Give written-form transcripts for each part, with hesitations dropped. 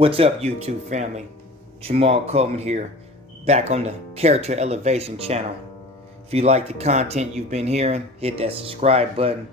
What's up, YouTube family? Jahmal Coleman here, back on the Character Elevation channel. If you like the content you've been hearing, hit that subscribe button,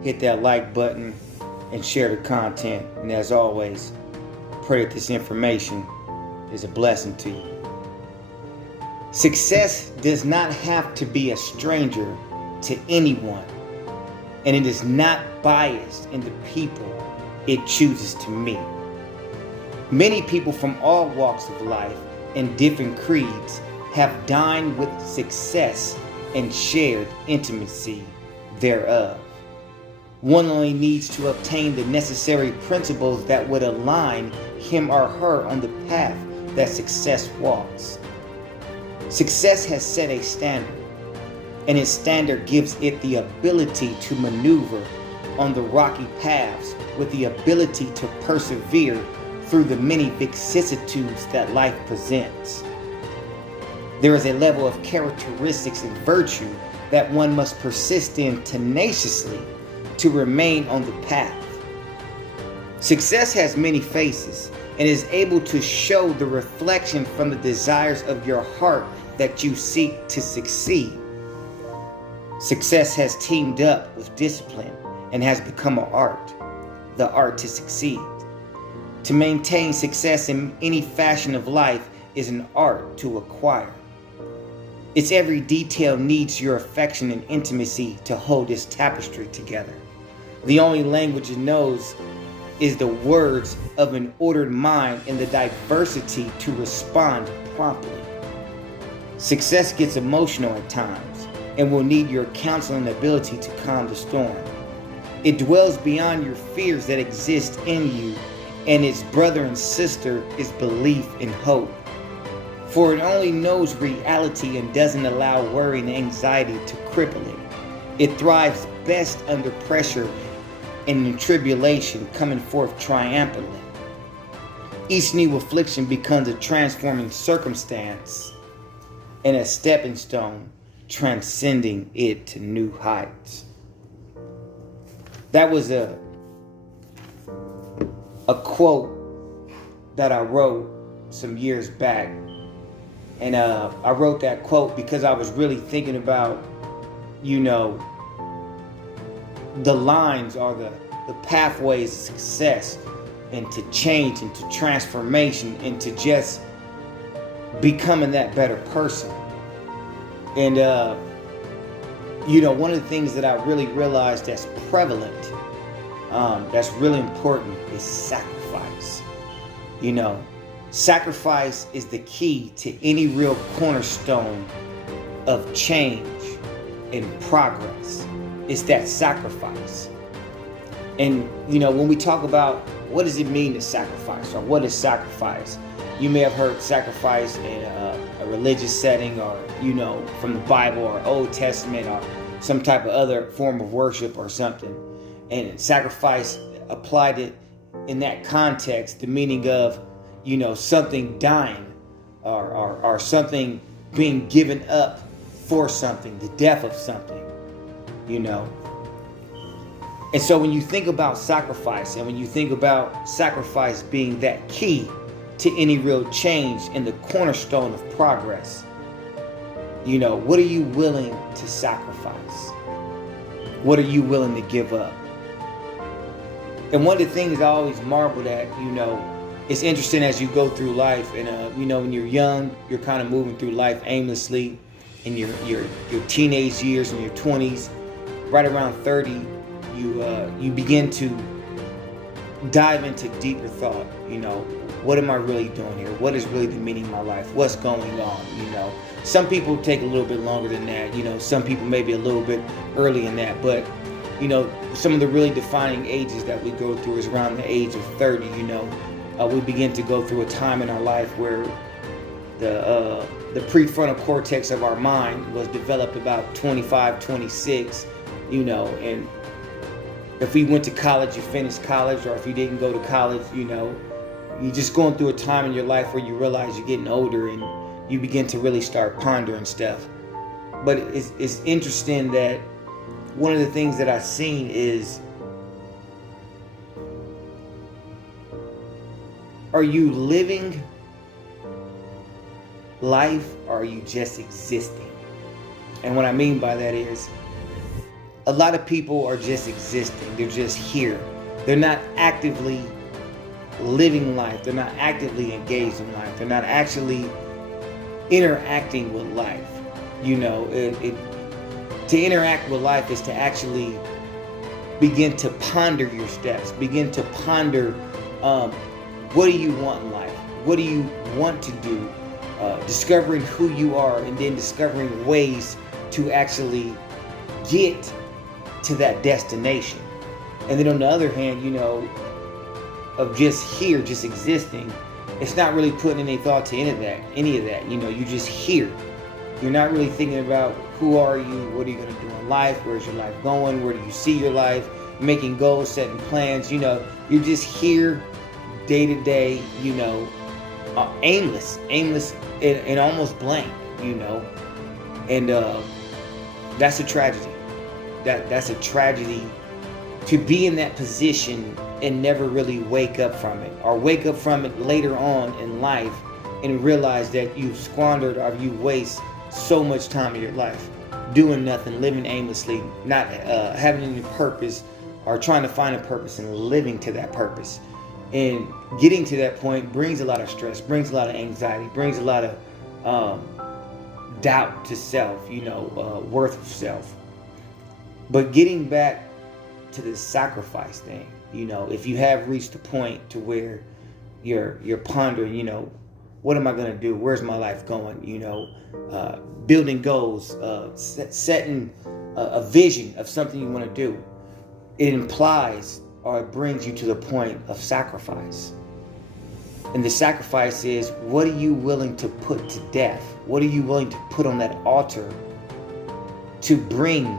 hit that like button, and share the content. And as always, pray that this information is a blessing to you. Success does not have to be a stranger to anyone, and it is not biased in the people it chooses to meet. Many people from all walks of life and different creeds have dined with success and shared intimacy thereof. One only needs to obtain the necessary principles that would align him or her on the path that success walks. Success has set a standard, and its standard gives it the ability to maneuver on the rocky paths with the ability to persevere through the many vicissitudes that life presents. There is a level of characteristics and virtue that one must persist in tenaciously to remain on the path. Success has many faces and is able to show the reflection from the desires of your heart that you seek to succeed. Success has teamed up with discipline and has become an art, the art to succeed. To maintain success in any fashion of life is an art to acquire. Its every detail needs your affection and intimacy to hold this tapestry together. The only language it knows is the words of an ordered mind and the diversity to respond promptly. Success gets emotional at times and will need your counsel and ability to calm the storm. It dwells beyond your fears that exist in you, and its brother and sister is belief and hope. For it only knows reality and doesn't allow worry and anxiety to cripple it. It thrives best under pressure and in tribulation, coming forth triumphantly. Each new affliction becomes a transforming circumstance and a stepping stone, transcending it to new heights. That was a quote that I wrote some years back. And I wrote that quote because I was really thinking about, the lines or the pathways to success and to change and to transformation and to just becoming that better person. And, one of the things that I really realized that's prevalent, that's really important, is sacrifice. Sacrifice is the key to any real cornerstone of change and progress. It's that sacrifice. And, when we talk about what does it mean to sacrifice, or what is sacrifice, you may have heard sacrifice in a religious setting, or, from the Bible or Old Testament or some type of other form of worship or something. And sacrifice applied it in that context, the meaning of, something dying or something being given up for something, the death of something, And so when you think about sacrifice, and when you think about sacrifice being that key to any real change and the cornerstone of progress, what are you willing to sacrifice? What are you willing to give up? And one of the things I always marveled at, it's interesting as you go through life, and when you're young, you're kind of moving through life aimlessly in your teenage years and your 20s. Right around 30, you begin to dive into deeper thought. What am I really doing here? What is really the meaning of my life? What's going on? Some people take a little bit longer than that. Some people maybe a little bit early in that, but some of the really defining ages that we go through is around the age of 30. We begin to go through a time in our life where the prefrontal cortex of our mind was developed about 25, 26, and if we went to college, you finished college, or if you didn't go to college, you're just going through a time in your life where you realize you're getting older and you begin to really start pondering stuff. But it's interesting that one of the things that I've seen is Are you living life, or are you just existing? And what I mean by that is, a lot of people are just existing. They're just here. They're not actively living life. They're not actively engaged in life. They're not actually interacting with life. To interact with life is to actually begin to ponder your steps. Begin to ponder, what do you want in life? What do you want to do? Discovering who you are, and then discovering ways to actually get to that destination. And then on the other hand, of just here, just existing, it's not really putting any thought to any of that. You're just here. You're not really thinking about who are you, what are you going to do in life, where's your life going, where do you see your life, making goals, setting plans. You're just here day to day, aimless and almost blank, and that's a tragedy. That's a tragedy, to be in that position and never really wake up from it, or wake up from it later on in life and realize that you've squandered or you waste so much time in your life doing nothing, living aimlessly, not having any purpose, or trying to find a purpose and living to that purpose. And getting to that point brings a lot of stress, brings a lot of anxiety, brings a lot of doubt to self, worth of self. But getting back to the sacrifice thing, if you have reached the point to where you're pondering, what am I going to do? Where's my life going? Building goals, setting a vision of something you want to do. It implies, or it brings you to the point of sacrifice. And the sacrifice is, what are you willing to put to death? What are you willing to put on that altar to bring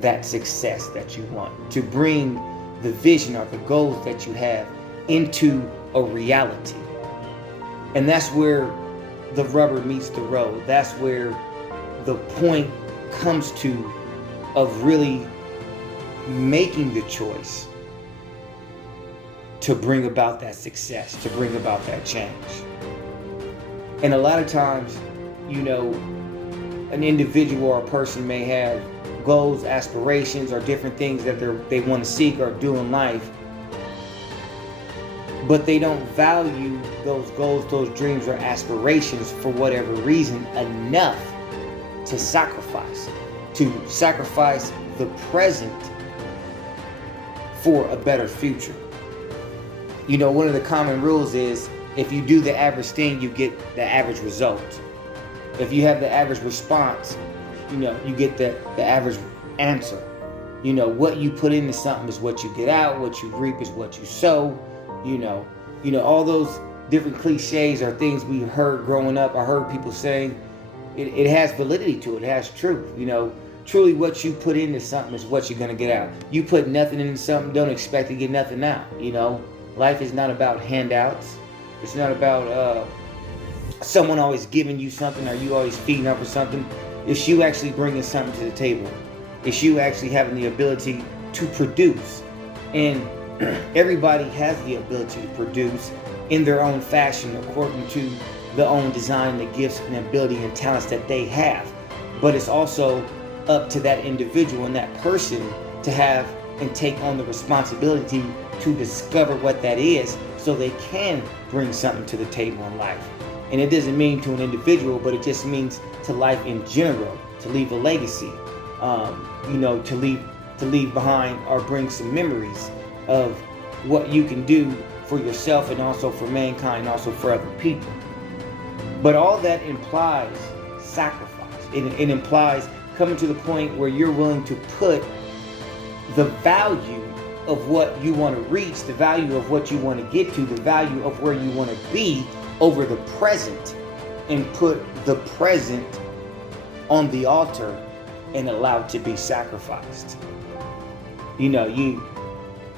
that success that you want, to bring the vision or the goals that you have into a reality? And that's where the rubber meets the road. That's where the point comes to of really making the choice to bring about that success, to bring about that change. And a lot of times, an individual or a person may have goals, aspirations, or different things that they want to seek or do in life, but they don't value those goals, those dreams, or aspirations for whatever reason enough to sacrifice the present for a better future. One of the common rules is, if you do the average thing, you get the average result. If you have the average response, you get the average answer. What you put into something is what you get out. What you reap is what you sow. All those different cliches are things we heard growing up. I heard people saying it has validity to it. It has truth. Truly what you put into something is what you're going to get out. You put nothing into something, don't expect to get nothing out. Life is not about handouts. It's not about someone always giving you something, or you always feeding up with something. It's you actually bringing something to the table. It's you actually having the ability to produce. And everybody has the ability to produce in their own fashion, according to the own design, the gifts and ability and talents that they have. But it's also up to that individual and that person to have and take on the responsibility to discover what that is, so they can bring something to the table in life. And it doesn't mean to an individual, but it just means to life in general, to leave a legacy, to leave behind or bring some memories of what you can do for yourself, and also for mankind, and also for other people. But all that implies sacrifice. It implies coming to the point where you're willing to put the value of what you want to reach, the value of what you want to get to, the value of where you want to be over the present, and put the present on the altar and allow it to be sacrificed. You,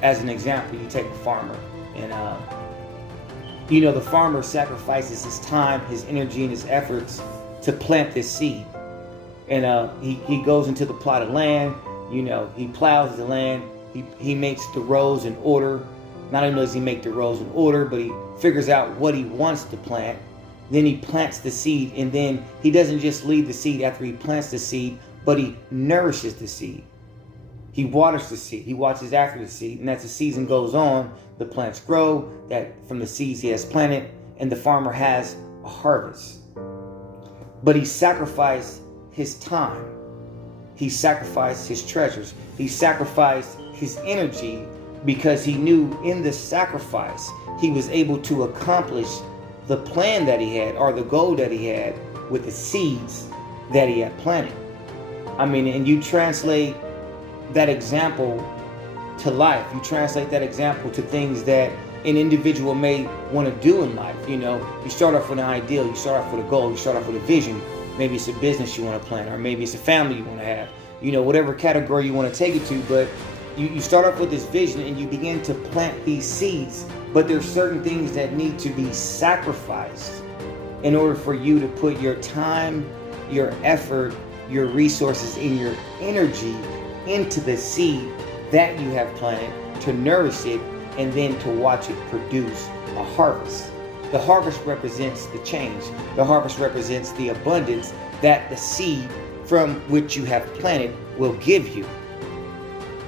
as an example, you take a farmer, and the farmer sacrifices his time, his energy, and his efforts to plant this seed. And he goes into the plot of land, he plows the land, he makes the rows in order, Not only does he make the rows in order, but he figures out what he wants to plant. Then he plants the seed, and then he doesn't just leave the seed after he plants the seed, but he nourishes the seed. He waters the seed. He watches after the seed. And as the season goes on, the plants grow that from the seeds he has planted, and the farmer has a harvest. But he sacrificed his time. He sacrificed his treasures. He sacrificed his energy because he knew in the sacrifice he was able to accomplish the plan that he had, or the goal that he had, with the seeds that he had planted. I mean, and you translate that example to life. You translate that example to things that an individual may want to do in life. You know, you start off with an ideal, you start off with a goal, you start off with a vision. Maybe it's a business you want to plan, or maybe it's a family you want to have. You know, whatever category you want to take it to, but you start off with this vision and you begin to plant these seeds, but there's certain things that need to be sacrificed in order for you to put your time, your effort, your resources, and your energy into the seed that you have planted, to nourish it, and then to watch it produce a harvest. The harvest represents the change. The harvest represents the abundance that the seed from which you have planted will give you.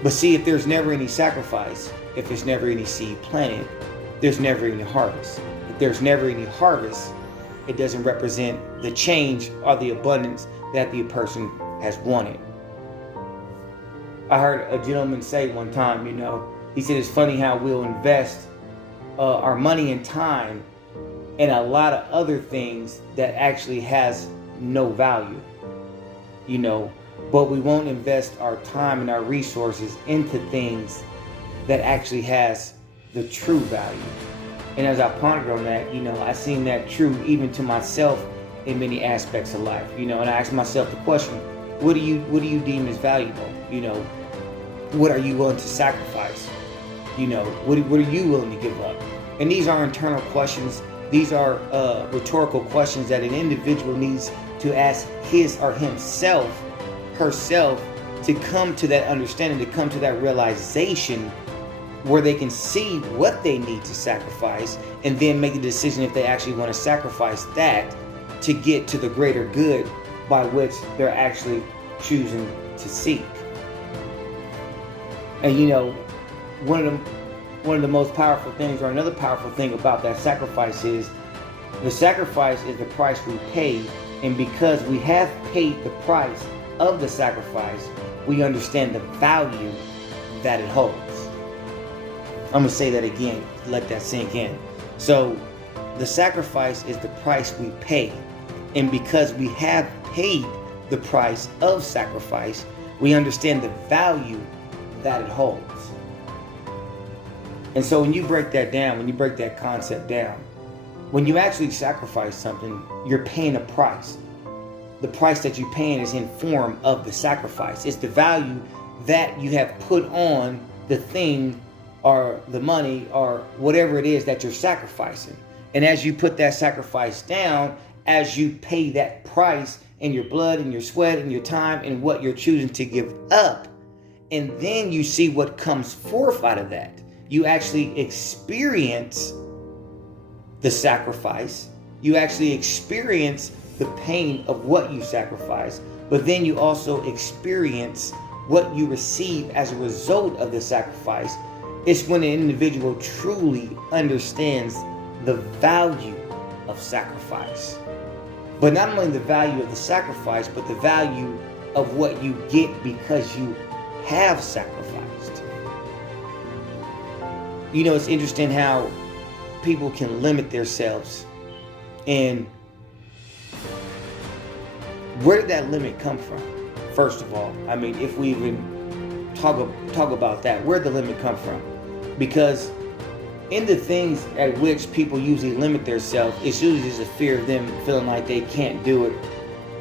But see, if there's never any sacrifice, if there's never any seed planted, there's never any harvest. If there's never any harvest, it doesn't represent the change or the abundance that the person has wanted. I heard a gentleman say one time, you know, he said it's funny how we'll invest our money and time in a lot of other things that actually has no value, you know, but we won't invest our time and our resources into things that actually has the true value. And as I pondered on that, you know, I seen that true even to myself in many aspects of life, you know, and I asked myself the question, what do you deem as valuable? You know, what are you willing to sacrifice? You know, what are you willing to give up? And these are internal questions. These are rhetorical questions that an individual needs to ask his or himself, herself, to come to that understanding, to come to that realization where they can see what they need to sacrifice, and then make the decision if they actually want to sacrifice that to get to the greater good by which they're actually choosing to seek. And you know, one of the most powerful things, or another powerful thing about that sacrifice, is the sacrifice is the price we pay, and because we have paid the price of the sacrifice, we understand the value that it holds. I'm going to say that again, let that sink in. So the sacrifice is the price we pay, and because we have paid the price of sacrifice, we understand the value that it holds. And so when you break that down, when you break that concept down, when you actually sacrifice something, you're paying a price. The price that you're paying is in form of the sacrifice. It's the value that you have put on the thing or the money or whatever it is that you're sacrificing. And as you put that sacrifice down, as you pay that price in your blood and your sweat and your time and what you're choosing to give up, and then you see what comes forth out of that. You actually experience the sacrifice. You actually experience the pain of what you sacrifice, but then you also experience what you receive as a result of the sacrifice. It's when an individual truly understands the value of sacrifice. But not only the value of the sacrifice, but the value of what you get because you have sacrificed. You know, it's interesting how people can limit themselves. And where did that limit come from? First of all, I mean, if we even talk about that, where did the limit come from? Because in the things at which people usually limit themselves, it's usually just a fear of them feeling like they can't do it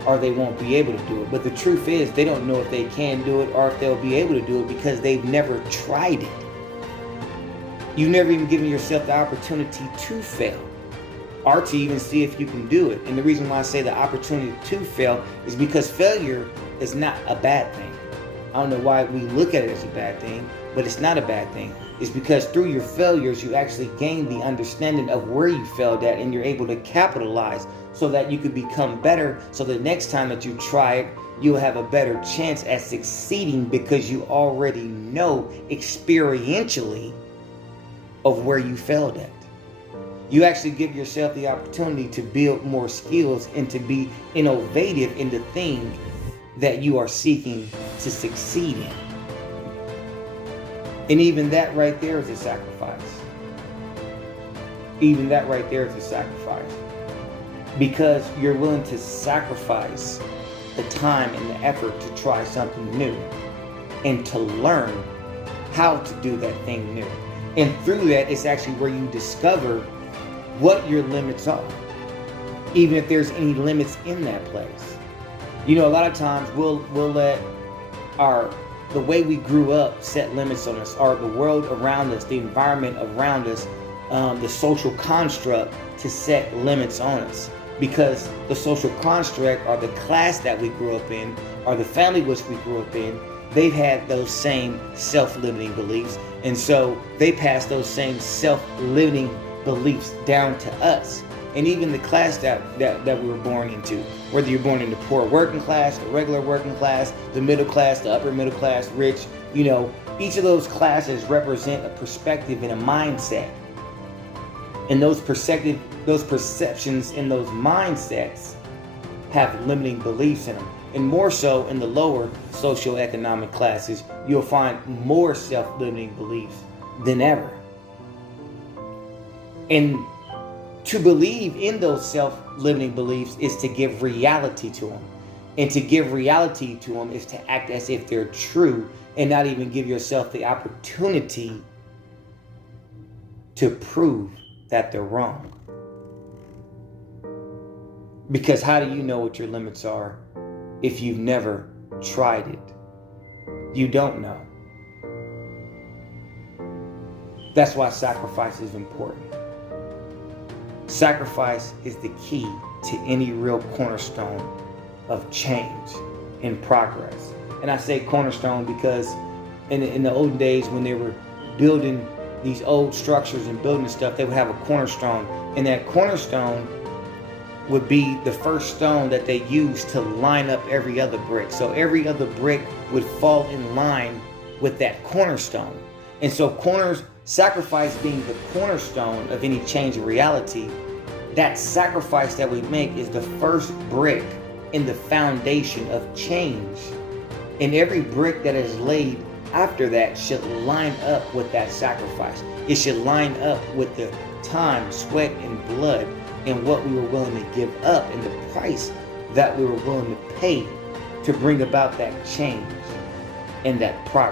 or they won't be able to do it. But the truth is, they don't know if they can do it or if they'll be able to do it because they've never tried it. You've never even given yourself the opportunity to fail or to even see if you can do it. And the reason why I say the opportunity to fail is because failure is not a bad thing. I don't know why we look at it as a bad thing, but it's not a bad thing. It's because through your failures, you actually gain the understanding of where you failed at, and you're able to capitalize so that you could become better. So the next time that you try it, you'll have a better chance at succeeding because you already know experientially of where you failed at. You actually give yourself the opportunity to build more skills and to be innovative in the thing that you are seeking to succeed in. And even that right there is a sacrifice. Even that right there is a sacrifice. Because you're willing to sacrifice the time and the effort to try something new and to learn how to do that thing new. And through that, it's actually where you discover what your limits are, even if there's any limits in that place. You know, a lot of times we'll let the way we grew up set limits on us, or the world around us, the environment around us, the social construct to set limits on us. Because the social construct, or the class that we grew up in, or the family which we grew up in, they've had those same self-limiting beliefs. And so they pass those same self-limiting beliefs down to us. And even the class that we were born into, whether you're born in the poor working class, the regular working class, the middle class, the upper middle class, rich, you know, each of those classes represent a perspective and a mindset. And those perceptions and those mindsets have limiting beliefs in them. And more so in the lower socioeconomic classes, you'll find more self-limiting beliefs than ever. And to believe in those self-limiting beliefs is to give reality to them. And to give reality to them is to act as if they're true and not even give yourself the opportunity to prove that they're wrong. Because how do you know what your limits are if you've never tried it? You don't know. That's why sacrifice is important. Sacrifice is the key to any real cornerstone of change and progress. And I say cornerstone because in the olden days when they were building these old structures and building stuff, they would have a cornerstone. And that cornerstone would be the first stone that they used to line up every other brick. So every other brick would fall in line with that cornerstone. And so sacrifice being the cornerstone of any change in reality, that sacrifice that we make is the first brick in the foundation of change. And every brick that is laid after that should line up with that sacrifice. It should line up with the time, sweat, and blood, and what we were willing to give up, and the price that we were willing to pay to bring about that change and that progress.